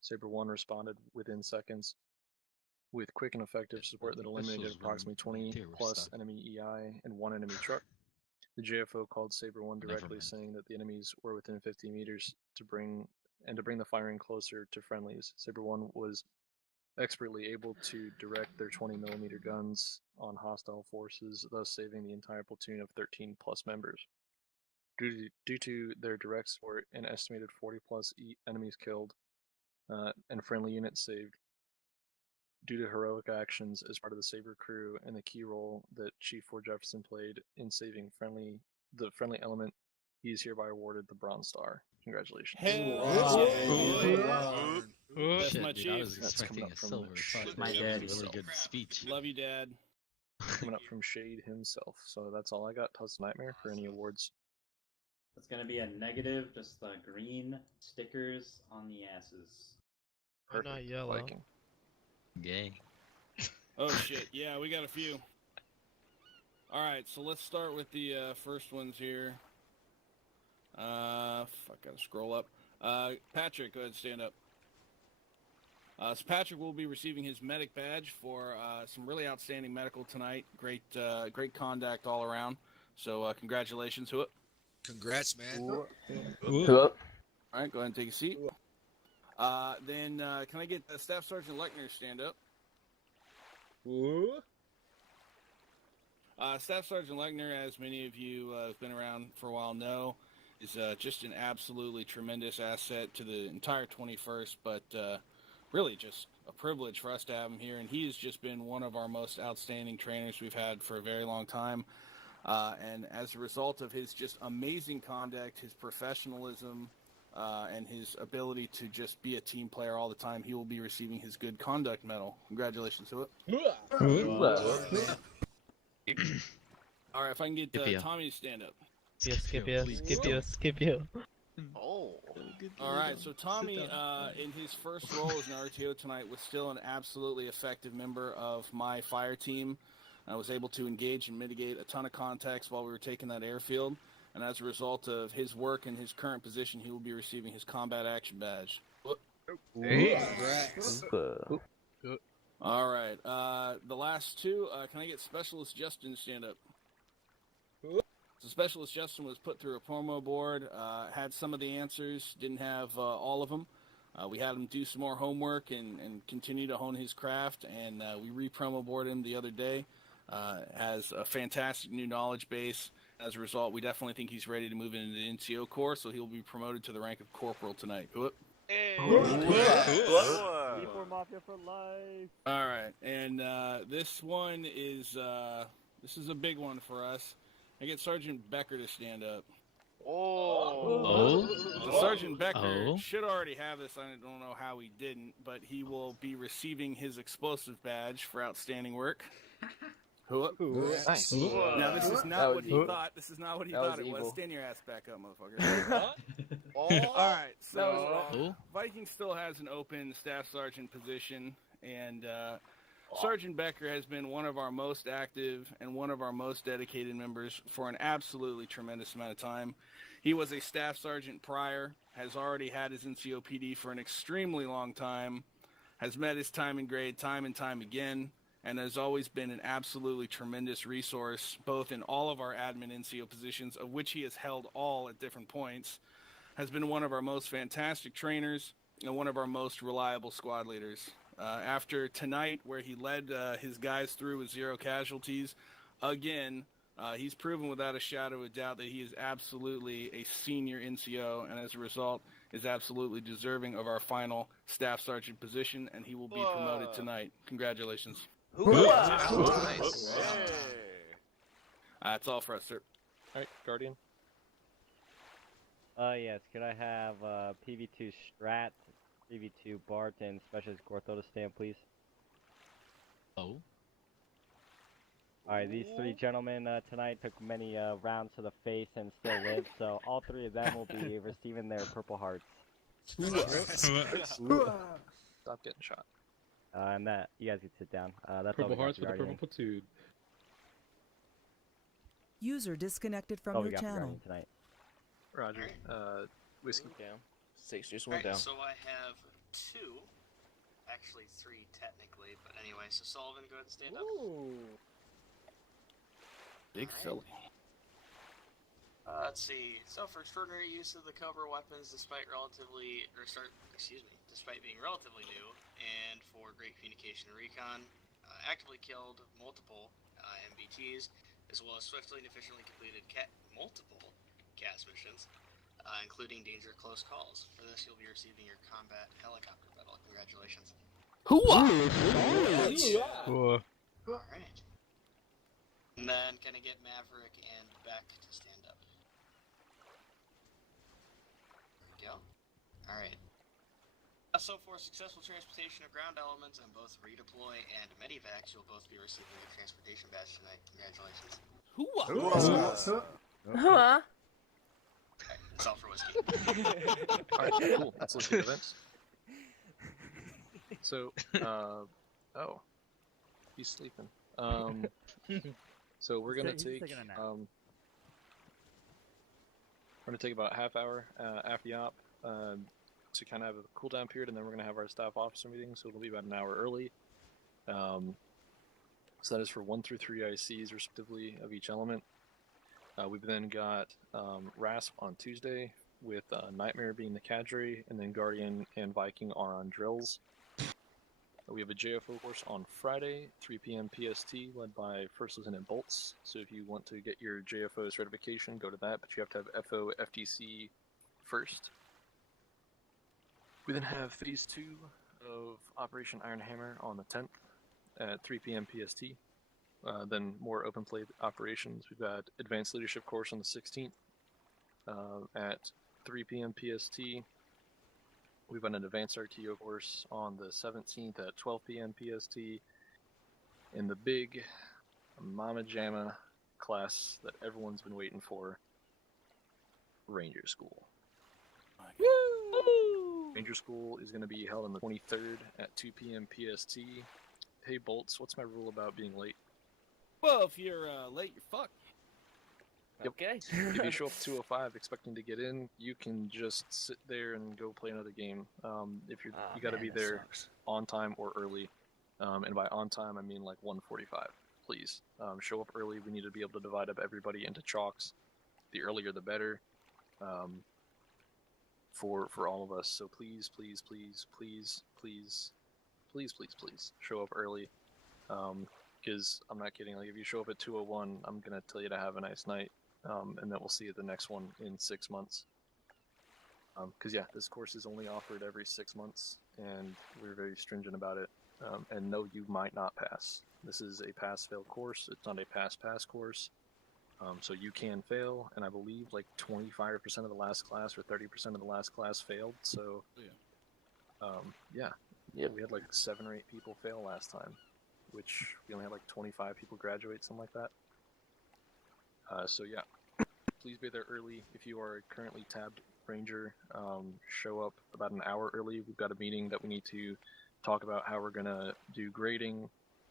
Sabre 1 responded within seconds with quick and effective support that eliminated approximately 20 plus enemy EI and one enemy truck. The JFO called Sabre 1 directly, saying that the enemies were within 50 meters to bring the firing closer to friendlies. Sabre 1 was expertly able to direct their 20mm guns on hostile forces, thus saving the entire platoon of 13 plus members. Due to their direct support, an estimated 40 plus enemies killed and friendly units saved. Due to heroic actions as part of the Sabre crew and the key role that Chief 4 Jefferson played in saving the friendly element, he is hereby awarded the Bronze Star. Congratulations. That's Shit, my dude, I chief. was That's coming expecting up a from silver. Fuck, my that dad. was a really good speech. Love you, Dad. Coming up from Shade himself. So that's all I got. Tuss Nightmare for any awards. It's gonna be a negative, just green stickers on the asses. Why not yellow? Viking. Gay. Oh shit, yeah, we got a few. Alright, so let's start with the first ones here. Fuck, gotta scroll up. Patrick, go ahead and stand up. So Patrick will be receiving his medic badge for some really outstanding medical tonight. Great conduct all around. So congratulations to it. Congrats, man. All right, go ahead and take a seat. Then can I get Staff Sergeant Lechner stand up? Staff Sergeant Lechner, as many of you have been around for a while know, is just an absolutely tremendous asset to the entire 21st, but really just a privilege for us to have him here, and he has just been one of our most outstanding trainers we've had for a very long time. And as a result of his just amazing conduct, his professionalism, and his ability to just be a team player all the time, he will be receiving his Good Conduct Medal. Congratulations to it. All right, if I can get Tommy to stand up. Scipio. Oh. All right, so Tommy, in his first role as an RTO tonight, was still an absolutely effective member of my fire team. I was able to engage and mitigate a ton of contacts while we were taking that airfield. And as a result of his work and his current position, he will be receiving his Combat Action Badge. Congrats. All right, the last two, can I get Specialist Justin to stand up? So Specialist Justin was put through a promo board, had some of the answers, didn't have all of them. We had him do some more homework and continue to hone his craft, and we re-promo boarded him the other day. Has a fantastic new knowledge base, As a result, we definitely think he's ready to move into the NCO Corps, so he'll be promoted to the rank of corporal tonight. Whoop. C4 Mafia for life. All right, and this one is this is a big one for us. I get Sergeant Becker to stand up. Oh. So Sergeant Becker Oh. should already have this. I don't know how he didn't, but he will be receiving his explosive badge for outstanding work. Nice. Now this is That not was what he evil. thought. This is not what he That thought was it was. evil. Stand your ass back up, motherfucker. All right, so Viking still has an open staff sergeant position, and Sergeant Becker has been one of our most active and one of our most dedicated members for an absolutely tremendous amount of time. He was a staff sergeant prior, has already had his NCOPD for an extremely long time, has met his time and grade time and time again, and has always been an absolutely tremendous resource, both in all of our admin NCO positions, of which he has held all at different points, has been one of our most fantastic trainers, and one of our most reliable squad leaders. After tonight, where he led his guys through with 0 casualties, again, he's proven without a shadow of doubt that he is absolutely a senior NCO, and as a result, is absolutely deserving of our final staff sergeant position, and he will be promoted tonight. Congratulations. Nice. That's all for us, sir. All right, Guardian. Yes, could I have PV2 Strat, PV2 Bart, and Specialist Gortho to stand, please? Oh. Alright, these 3 gentlemen tonight took many rounds to the face and still live, so all 3 of them will be receiving their Purple Hearts. Stop getting shot. And that, you guys can sit down. That's all Purple we got Hearts for for the Guardian. Purple Platoon. User disconnected from Oh, we your got for channel. Guardian tonight. Roger. Whiskey. Down. 6 just Alright, went down. so I have 2. Actually 3 technically, but anyway, so Sullivan, go ahead and stand up. Big silly. Let's see. So for extraordinary use of the cobra weapons, despite being relatively new, and for great communication and recon, actively killed multiple MBTs, as well as swiftly and efficiently completed multiple CAS missions, including danger close calls. For this, you'll be receiving your combat helicopter medal. Congratulations. Alright. And then can I get Maverick and Beck to stand up? There we go. Alright. So for successful transportation of ground elements and both redeploy and medivacs, you'll both be receiving your transportation badge tonight. Congratulations. Huh? Okay, that's all for whiskey. Alright, cool. Let's look at the events. So, oh. He's sleeping. So we're gonna He's take taking a nap. we're gonna take about half hour after the op to kind of have a cool down period, and then we're gonna have our staff officer meeting, so it'll be about an hour early. So that is for 1 through 3 ICs respectively of each element. We've then got RASP on Tuesday, with Nightmare being the cadre, and then Guardian and Viking are on drills. We have a JFO course on Friday, 3 p.m. PST, led by First Lieutenant Bolts. So if you want to get your JFO certification, go to that, but you have to have FO FTC first. We then have Phase 2 of Operation Iron Hammer on the 10th at 3 p.m. PST. Then more open play operations. We've got Advanced Leadership course on the 16th at 3 p.m. PST. We've got an Advanced RTO course on the 17th at 12 p.m. PST. And the big Mama Jamma class that everyone's been waiting for, Ranger School. Woo! Ranger School is going to be held on the 23rd at 2 p.m. PST. Hey Bolts, what's my rule about being late? Well, if you're late, you're fucked. Yep. Okay. If you show up 2:05 expecting to get in, you can just sit there and go play another game. If you're, you got to be there on time or early, and by on time I mean like 1:45. Please show up early. We need to be able to divide up everybody into chalks. The earlier the better. For all of us. So please, please, please, please, please, please, please, please show up early. Because I'm not kidding. Like if you show up at 2:01, I'm gonna tell you to have a nice night. and then we'll see the next one in 6 months. Because yeah, this course is only offered every 6 months, and we're very stringent about it. And no, you might not pass. This is a pass-fail course. It's not a pass-pass course. So you can fail, and I believe like 25% of the last class or 30% of the last class failed. So yeah, we had like 7 or 8 people fail last time, which we only had like 25 people graduate, something like that. So yeah, please be there early. If you are a currently tabbed ranger, show up about an hour early. We've got a meeting that we need to talk about how we're gonna do grading,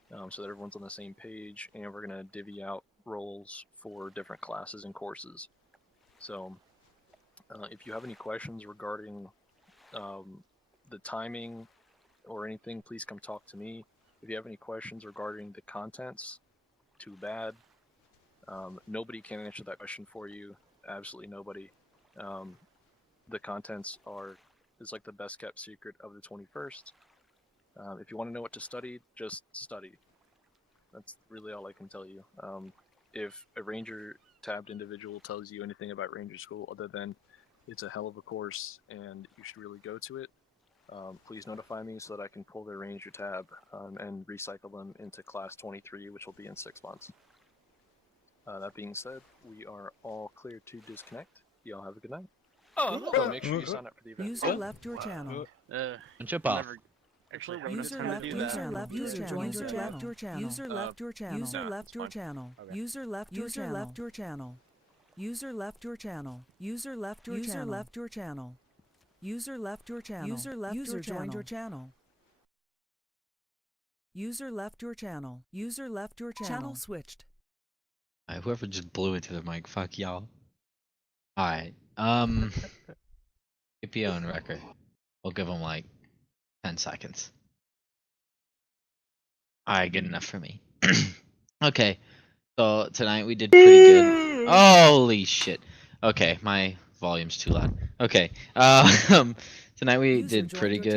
so that everyone's on the same page, and we're gonna divvy out roles for different classes and courses. So if you have any questions regarding the timing or anything, please come talk to me. If you have any questions regarding the contents, too bad. Nobody can answer that question for you. Absolutely nobody. The contents is like the best kept secret of the 21st. If you want to know what to study, just study. That's really all I can tell you. If a ranger tabbed individual tells you anything about ranger school other than it's a hell of a course and you should really go to it, please notify me so that I can pull their ranger tab and recycle them into class 23, which will be in 6 months. That being said, we are all clear to disconnect. Y'all have a good night. So make sure you sign up for the event. User left your channel. Jump off. Actually, User left your channel. User left your channel. User left your channel. User left your channel. User left your channel. User left your channel. User left your channel. User left your channel. User left your channel. User left your channel. User left your joined your channel. User left your channel. User left your channel. Channel switched. Alright, whoever just blew into the mic, fuck y'all. Alright, APO and record. We'll give them like 10 seconds. Alright, good enough for me. Okay, so tonight we did pretty good. Holy shit. Okay, my volume's too loud. Okay, tonight we did pretty good.